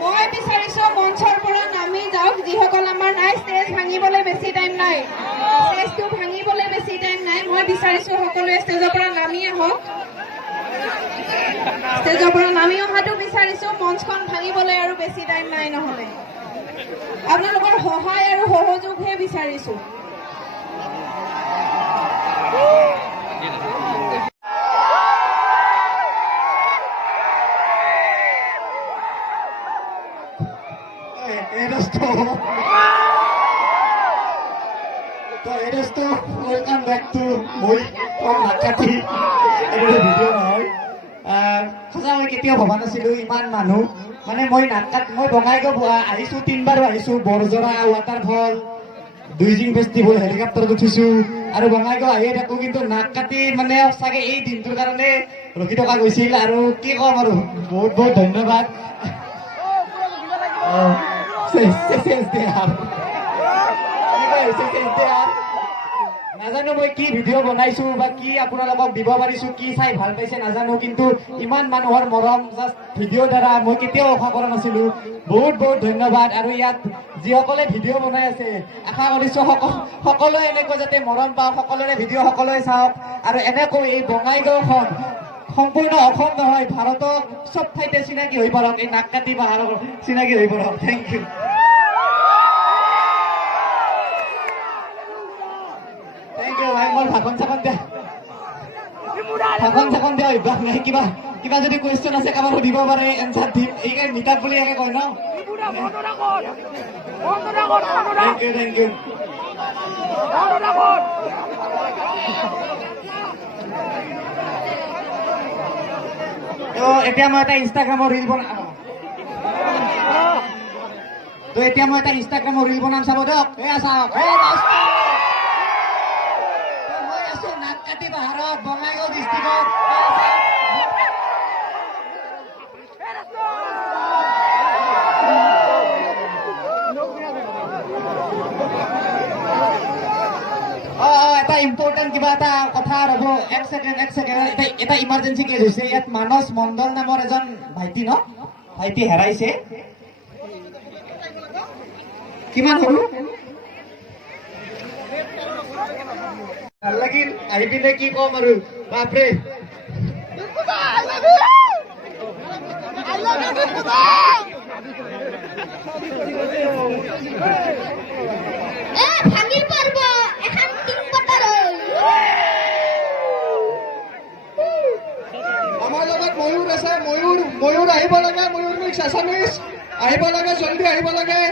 মই বিচাৰিছো মঞ্চৰ পৰা নামি যাওক যিসকল আমাৰ নাই ষ্টেজ ভাঙিবলৈ বেছি টাইম নাই ষ্টেজটো ভাঙিবলৈ বেছি টাইম নাই মই বিচাৰিছো সকলোৱে ষ্টেজৰ পৰা নামি আহক ষ্টেজৰ পৰা নামি অহাটো বিচাৰিছো মঞ্চখন ভাঙিবলৈ আৰু বেছি টাইম নাই নহলে আপোনালোকৰ সহায় আৰু সহযোগহে বিচাৰিছো Welcome back to Moi from Nakati. Video নহয় সঁচা মই কেতিয়াও ভবা নাছিলো ইমান মানুহ মানে মই বঙাইগাঁও আহিছো 3 বাৰ আহিছো বৰজৰা ৱাটাৰফল দুইজিং ফেষ্টিভেল হেলিকপ্টাৰত উঠিছো আৰু বঙাইগাঁও আহিয়ে থাকো কিন্তু নাককাটি মানে সঁচাকে এই দিনটোৰ কাৰণে ৰখি থকা গৈছিল আৰু কি কম আৰু বহুত বহুত ধন্যবাদ নাজানো মই কি ভিডিঅ' বনাইছো বা কি আপোনালোকক দিব পাৰিছো কি চাই ভাল পাইছে নাজানো কিন্তু ইমান মানুহৰ মৰম জাষ্ট ভিডিঅ'ৰ দ্বাৰা মই কেতিয়াও আশা কৰা নাছিলো বহুত বহুত ধন্যবাদ আৰু ইয়াত যিসকলে ভিডিঅ' বনাই আছে আশা কৰিছো সকলোৱে এনেকৈ যাতে মৰম পাওক সকলোৰে ভিডিঅ' সকলোৱে চাওক আৰু এনেকৈ এই বঙাইগাঁওখন সম্পূৰ্ণ অসম নহয় ভাৰতৰ চব ঠাইতে চিনাকি হৈ পৰক এই নাককাটি পাহাৰৰ চিনাকি হৈ পৰক থেংক ইউ ভাই মোৰ ভাগন চাগন দিয়া অভ্যাস নাই কিবা যদি কুৱেশ্যন আছে কাৰোবাৰ সুধিব পাৰে এনচাৰ দিম এইকাৰণে মিটাপ বুলি একে কয় ন থেংক ইউ এতিয়া মই এটা ইনষ্টাগ্ৰামৰ ৰিল বনাম চাব দিয়ক চাওক নাককাটি পাহাৰত বঙাইগাঁও ডিষ্ট্ৰিক্টত এটা ইম্পৰ্টেণ্ট কিবা এটা কথা ৰ'ব এক ছেকেণ্ড এটা ইমাৰ্জেঞ্চি কেছ হৈছে ইয়াত মানস মণ্ডল নামৰ এজন ভাইটি হেৰাইছে কিমান সৰু ভাল লাগিল আহি পিনে কি কম আৰু বাপৰে আমাৰ লগত ময়ূৰ আছে ময়ূৰ আহিব লাগে ময়ূৰ মিক্স আছামিজ আহিব লাগে জলদি আহিব লাগে